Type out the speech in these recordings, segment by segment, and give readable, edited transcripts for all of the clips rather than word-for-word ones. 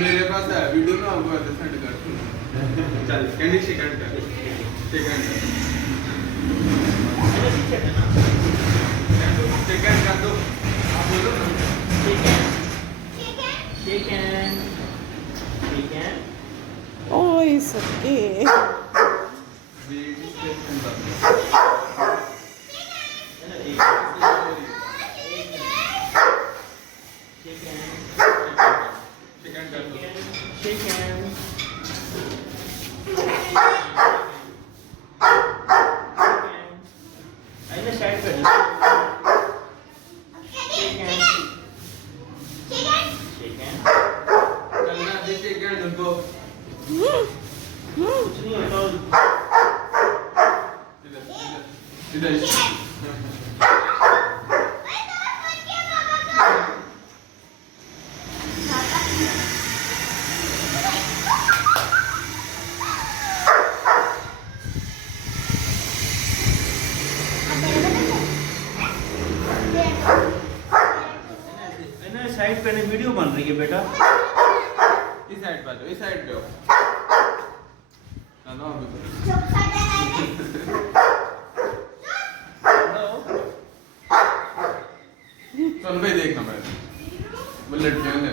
मेरे पास है वीडियो ना आपको ऐसे सेंड कर चल कैंडी चिकन कर चिकन कर दो आप बोलो ना chicken Oh, it's okay. Side पे वीडियो बन रही है बेटा। इस साइड पे आओ, इस साइड पे आओ। ना चल भाई देखना मैं लड़कियां ने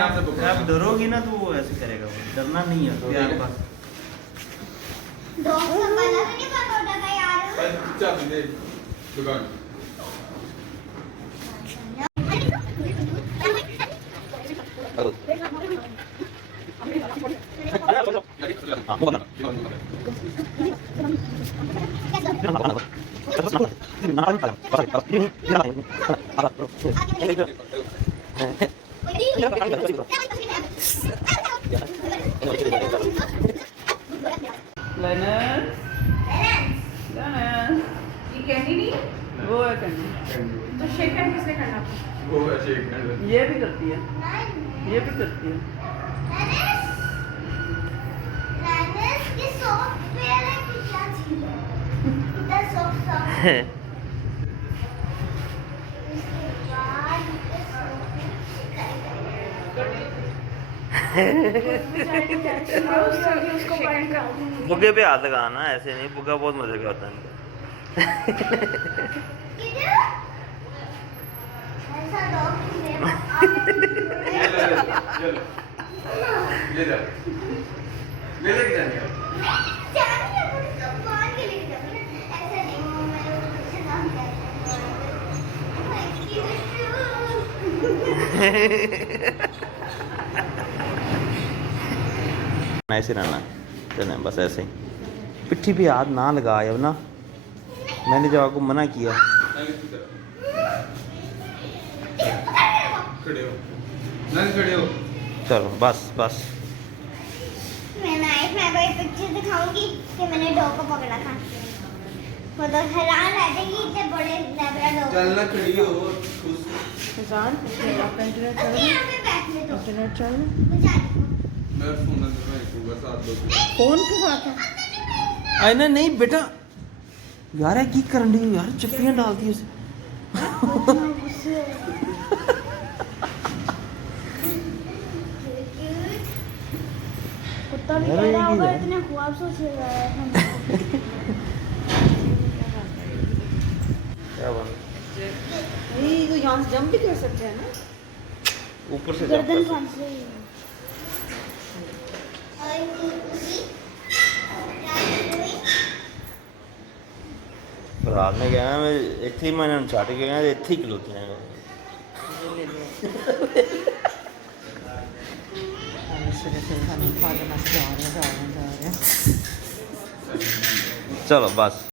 आप डरोगी ना तो वो ऐसे करेगा, वो डरना नहीं है प्यार बस। चाबी दे दुकान ये कैंडी नहीं, वो है कैंडी। तो शेक हैंड किसने करना? वो है शेक हैंड। ये भी करती है, ये भी करती है। बुग्गे पे हाथ लगाना, ऐसे नहीं, बुग्गा बहुत मजे का होता है। ऐसे रहना चले, बस ऐसे ही। पिट्ठी पे हाथ ना लगाए अब ना, मैंने जब आपको मना किया। खड़े हो ना, खड़े हो। चलो बस बस। मैं पिक्चर दिखाऊंगी कि मैंने डॉग को पकड़ा था। वो तो हैरान रह जाएगी, इतने बड़े लैब्रा डॉग। चलना खड़ी हो। इंसान इंटरनेट चल रहा है, इंटरनेट चल रहा है। मैं फोन दूंगा साथ दो। फोन के साथ है। आईना नहीं बेटा यार, है की करन दी यार, चप्पियां डालती है उसे। कुत्ता भी कह रहा होगा इतने ख्वाब सोच रहा है। क्या बात, ये तो यहाँ से जंप भी कर सकते हैं ना, ऊपर से गर्दन फांस रही है। रात में गया मैं, इतने ही मैंने छाट के गया, इतने ही खलोते हैं। चलो बस।